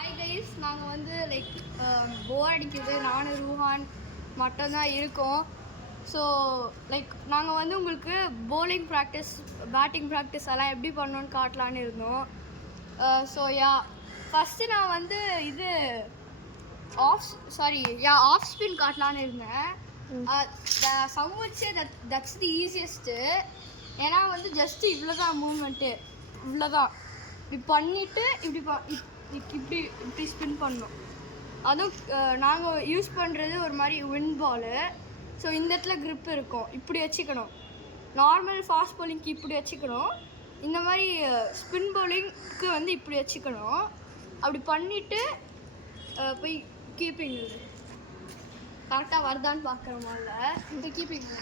Hi guys, நாங்கள் வந்து like போர் அடிக்குது, நானும் ரூஹான் மட்டும்தான் இருக்கோம். ஸோ லைக் நாங்கள் வந்து உங்களுக்கு போலிங் ப்ராக்டிஸ், பேட்டிங் ப்ராக்டிஸ் எல்லாம் எப்படி பண்ணணுன்னு காட்டலான்னு இருந்தோம். ஸோ ஃபஸ்ட்டு நான் வந்து இது ஆஃப் ஸ்பின் காட்டலான்னு இருந்தேன். Some would say that's the easiest. ஏன்னா வந்து ஜஸ்ட் இவ்வளோ தான் மூமெண்ட்டு, இவ்வளோதான். இப்படி பண்ணிவிட்டு இப்படி ஸ்பின் பண்ணணும். அதுவும் நாங்கள் யூஸ் பண்ணுறது ஒரு மாதிரி வின் பாலு. ஸோ இந்த இடத்துல grip இருக்கும், இப்படி வச்சுக்கணும். நார்மல் ஃபாஸ்ட் பவுலிங்க்கு இப்படி வச்சுக்கணும், இந்த மாதிரி ஸ்பின் பவுலிங்க்கு வந்து இப்படி வச்சுக்கணும். அப்படி பண்ணிவிட்டு போய் கீப்பிங் கரெக்டாக வருதான்னு பார்க்குற மாதிரில இந்த keeping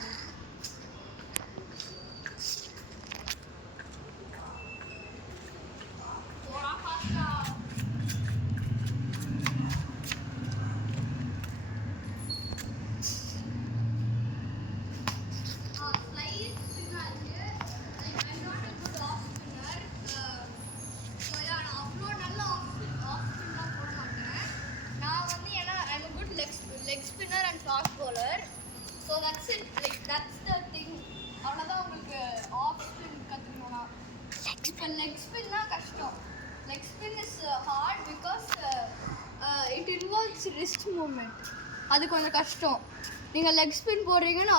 leg spinner and fast bowler, so that's it, like that's the thing. அவ்வளோதான் உங்களுக்கு ஆஃப் ஸ்பின் கற்றுக்கணும்னா. இப்போ லெக் ஸ்பின்னா கஷ்டம். Leg spin is hard because it involves wrist movement. அது கொஞ்சம் கஷ்டம். நீங்கள் லெக் ஸ்பின் போடுறீங்கன்னா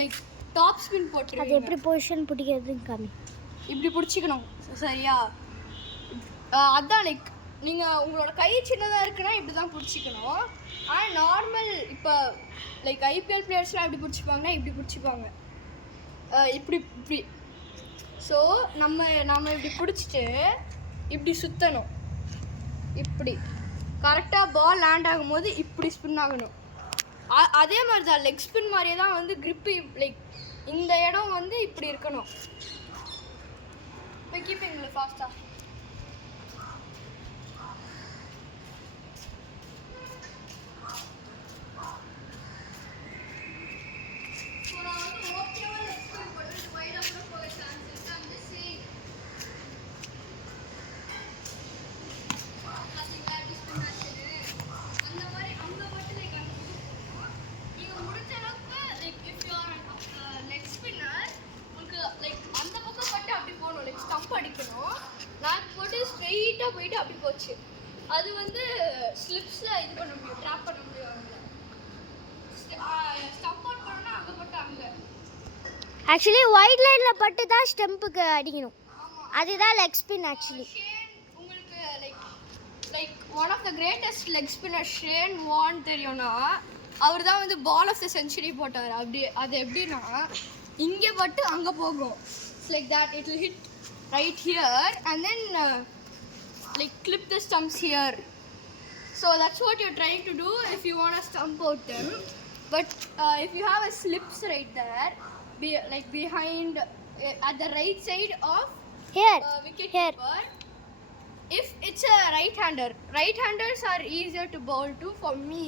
லைக் டாப் ஸ்பின் போட்டுருவீங்க. அது எப்படி பொசிஷன் பிடிக்கிறதுன்னு காமி. இப்படி பிடிச்சிக்கணும், சரியா? அதான் லைக் நீங்கள் உங்களோட கை சின்னதாக இருக்குன்னா இப்படி தான் பிடிச்சிக்கணும். ஆனால் நார்மல் இப்போ லைக் ஐபிஎல் பிளேயர்ஸ்லாம் எப்படி பிடிச்சிப்பாங்கன்னா இப்படி பிடிச்சிப்பாங்க, இப்படி. ஸோ நம்ம இப்படி பிடிச்சிட்டு இப்படி சுற்றணும். இப்படி கரெக்டாக பால் லேண்ட் ஆகும்போது இப்படி ஸ்பின் ஆகணும். அதே மாதிரி தான் லெக் ஸ்பின் மாதிரியே தான் வந்து கிரிப்பு, லைக் இந்த இடம் வந்து இப்படி இருக்கணும். இப்போ கீப்பிங்கள ஃபாஸ்ட்டாக அடிக்கணும். நான் போட்டு ஸ்ட்ரெயிட்டாக போயிட்டு அப்படி போச்சு. அது வந்து ஸ்லிப்ஸில் இது பண்ண முடியும், ட்ராப் பண்ண முடியும். ஸ்டம்ப் அவுட் பண்ணணும்னா அங்கே போட்டு அங்கே. ஆக்சுவலி ஒயிட் லைனில் பட்டு தான் ஸ்டெம்புக்கு அடிக்கணும். அதுதான் லெக் ஸ்பின். ஆக்சுவலி உங்களுக்கு like one of the greatest leg spinner Shane Warne தெரியும்னா, அவர் தான் வந்து பால் ஆஃப் த செஞ்சுரி போட்டார். அப்படி அது எப்படின்னா இங்கே பட்டு அங்கே போகும். It's like that, it will hit right here and then like clip the stumps here. So that's what you're trying to do if you want to stump out them. But if you have a slips right there, like behind at the right side of here wicket keeper, if it's a right-handers are easier to bowl to for me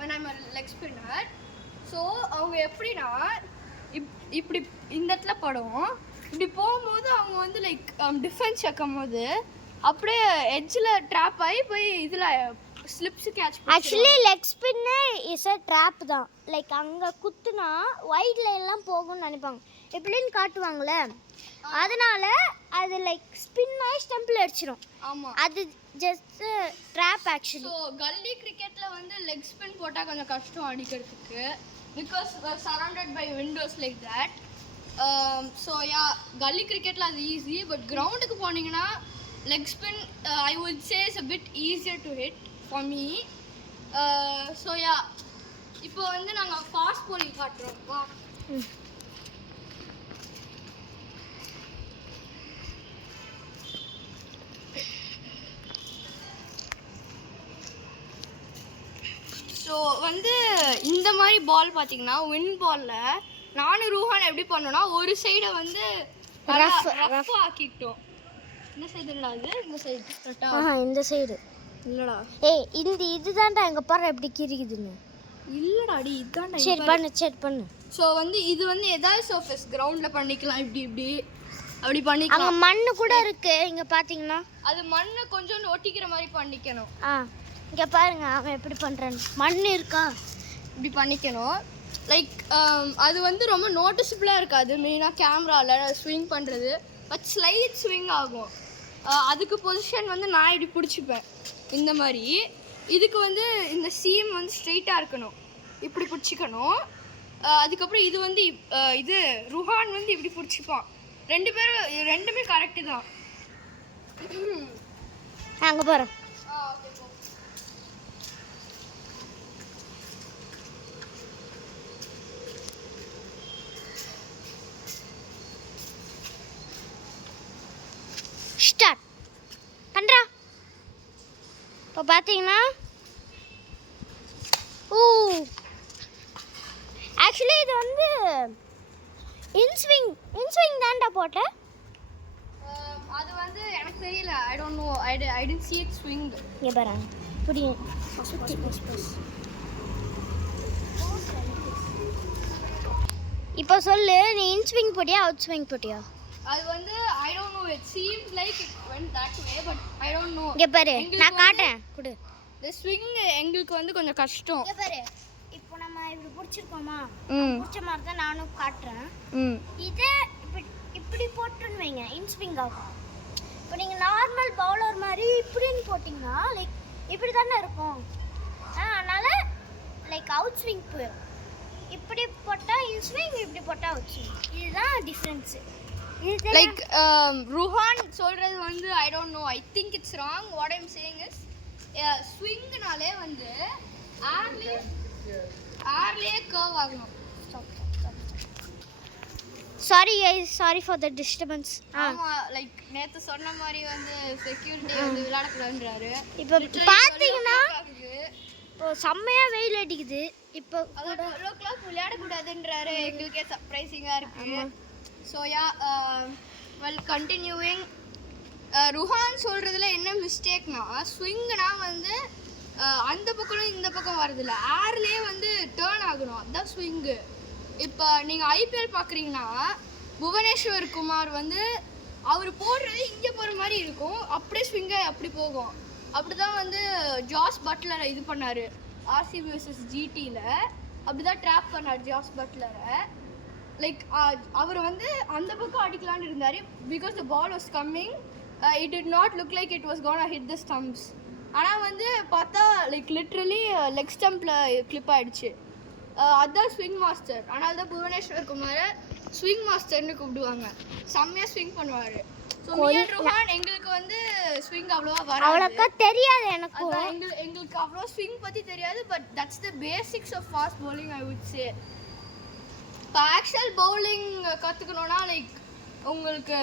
when I'm a leg spinner. So அவங்க எப்படின்னா இப்படி இந்த இடத்துல படும். இப்படி போகும்போது அவங்க வந்து லைக் டிஃபென்ஸ் வைக்கும் போது அப்படியே எட்ஜில் ட்ராப் ஆகி போய் இதில் slips catch. Actually leg spin is a drop தான். லைக் அங்கே குத்துனா ஒயிட் லைன்லாம் போகும்னு நினைப்பாங்க, எப்படின்னு காட்டுவாங்களே. அதனால அது லைக் ஸ்பின் ஆகி ஸ்டெம்பில் அடிச்சிடும். ஆமாம், அது just drop actually. So gully கிரிக்கெட்டில் வந்து லெக் ஸ்பின் போட்டால் கொஞ்சம் கஷ்டம் அடிக்கிறதுக்கு, because surrounded by windows like that. So gully கிரிக்கெட்டில் அது ஈஸி. பட் கிரவுண்டுக்கு போனீங்கன்னா leg spin I would say is a bit easier to hit for me. So இப்போ வந்து நாங்கள் ஃபாஸ்ட் bowling காட்டுறோம். வா. ஸோ வந்து இந்த மாதிரி பால் பார்த்தீங்கன்னா வின் பாலில் நானும் ரூஹான் எப்படி பண்ணோம்னா ஒரு சைடை வந்து ரஃப் ஆக்கிட்டோம். இந்த சைடு இல்லை, அது இந்த சைடு கரெக்டாக. இந்த சைடு இல்லைடா, இதுதான்டா எங்கள் பாரு எப்படி கிரிக்குதுன்னு. இல்லைடா அடி, இதுதான்டா. சரி பண்ணு. ஸோ வந்து இது வந்து எதாவது சர்ஃபேஸ் கிரவுண்டில் பண்ணிக்கலாம். இப்படி அப்படி அங்க பண்ணிக்கலாம். மண்ணு கூட இருக்கு இங்க பாத்தீங்கன்னா. அது மண்ணை கொஞ்சம் ஒட்டிக்கிற மாதிரி பண்ணிக்கணும். இங்க பாருங்க அவன் எப்படி பண்றான்னு. மண் இருக்கா இப்படி பண்ணிக்கணும். லைக் அது வந்து ரொம்ப நோட்டிசபிளாக இருக்காது மெயினாக கேமராவில் ஸ்விங் பண்ணுறது, பட் ஸ்லைட் ஸ்விங் ஆகும். அதுக்கு பொசிஷன் வந்து நான் இப்படி பிடிச்சிப்பேன் இந்த மாதிரி. இதுக்கு வந்து இந்த சீம் வந்து ஸ்ட்ரெயிட்டாக இருக்கணும், இப்படி பிடிச்சிக்கணும். அதுக்கப்புறம் இது வந்து இது ருஹான் வந்து இப்படி பிடிச்சிப்பான். ரெண்டுமே கரெக்டு தான். அங்கே போகிறோம். ஸ்டார்ட் பண்ணுறா. இப்போ பார்த்தீங்கன்னா ஆக்சுவலி இது வந்து இன்ஸ்விங் தான்டா போட்டேன். அது வந்து எனக்கு தெரியல. I don't know. I didn't see it swing. இங்கே பாருங்க புடி. இப்போ சொல்லு, நீ இன்ஸ்விங் போட்டியா அவுட் ஸ்விங் போட்டியா? அது வந்து I don't know, it seemed like it went that way but I don't know. இங்க பாரு நான் காட்டுறேன் குடு. the swing எங்களுக்கு வந்து கொஞ்சம் கஷ்டம். இங்க பாரு இப்போ நம்ம இப்படி புடிச்சிருக்கோமா, புடிச்ச மாதிரி தான் நானும் காட்டுறேன். இத இப்படி போட்டுன்னு வைங்க இன்ஸ்விங் ஆகும். இப்போ நீங்க நார்மல் பவுலர் மாதிரி இப்படின்னு போட்டிங்கன்னா லைக் இப்படி தானே இருக்கும். அதனால லைக் அவுட் ஸ்விங் போயிடும். இப்படி போட்டா இன்ஸ்விங், இப்படி போட்டா அவுட் ஸ்விங். இதுதான் டிஃபரன்ஸ். Like ருஹான் சொல்றது வந்து I don't know, I think it's wrong. What I'm saying is swingனாலே வந்து airலயே curve ஆகணும். Sorry guys, sorry for the disturbance. ஆமா, லைக் நேத்து சொன்ன மாதிரி வந்து செக்யூரிட்டி வந்து விளையாட கூடாதுன்றாரு. இப்போ பாத்தீங்கன்னா இப்போ செம்மையா வெயில் அடிக்குது. இப்போ கூட 12 o'clock விளையாட கூடாதுன்றாரு. எங்களுக்கே சர்ப்ரைசிங்கா இருக்கு. So yeah, well continuing, Ruhan சொல்கிறதுல என்ன மிஸ்டேக்னா, ஸ்விங்னா வந்து அந்த பக்கம் இந்த பக்கம் வரதில்ல, ஏர்லேயே வந்து டேர்ன் ஆகணும், அதுதான் ஸ்விங்கு. இப்போ நீங்கள் ஐபிஎல் பார்க்குறீங்கன்னா புவனேஸ்வர் குமார் வந்து அவர் போடுறது இங்கே போகிற மாதிரி இருக்கும், அப்படியே ஸ்விங்கை அப்படி போகும். அப்படி தான் வந்து ஜாஸ் பட்லரை இது பண்ணார் ஆர்சிபி vs ஜிடியில். அப்படி தான் ட்ராப் பண்ணார் ஜாஸ் பட்லரை. லைக் அவர் வந்து அந்த பக்கம் அடிக்கலான்னு இருந்தார். Because the ball was coming, it did not look like it was gonna hit the stumps. ஆனால் வந்து பார்த்தா லைக் லிட்ரலி லெக் ஸ்டம்பில் கிளிப் ஆகிடுச்சு. அதுதான் ஸ்விங் மாஸ்டர். ஆனால் தான் புவனேஸ்வர் குமாரை ஸ்விங் மாஸ்டர்னு கூப்பிடுவாங்க. செம்மையாக ஸ்விங் பண்ணுவார். ஸோ ருஹான் எங்களுக்கு வந்து ஸ்விங் அவ்வளோவா அவ்வளோக்கா தெரியாது எனக்கு. எங்களுக்கு அவ்வளோ ஸ்விங் பற்றி தெரியாது. But that's the basics of fast bowling I would say. இப்போ ஆக்சுவல் பவுலிங் கற்றுக்கணுன்னா லைக் உங்களுக்கு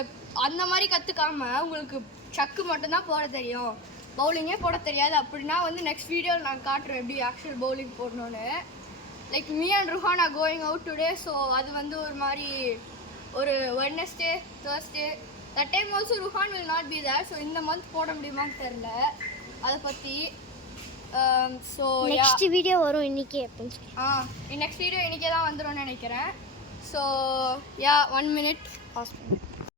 அந்த மாதிரி கற்றுக்காம உங்களுக்கு சக்கு மட்டும்தான் போட தெரியும், பவுலிங்கே போட தெரியாது அப்படின்னா வந்து நெக்ஸ்ட் வீடியோவில் நான் காட்டுறேன் எப்படி ஆக்சுவல் பவுலிங் போடணுன்னு. Like me and Ruhan are going out today. So அது வந்து ஒரு மாதிரி ஒரு Wednesday Thursday that time also Ruhan will not be there. So இந்த மந்த் போட முடியுமான்னு தெரில அதை பற்றி. ஸோ நெக்ஸ்ட் வீடியோ வரும் இன்னைக்கு. நெக்ஸ்ட் வீடியோ இன்னைக்கே தான் வந்துடும்னு நினைக்கிறேன். ஸோ யா 1 minute பாஸ் பண்ணு.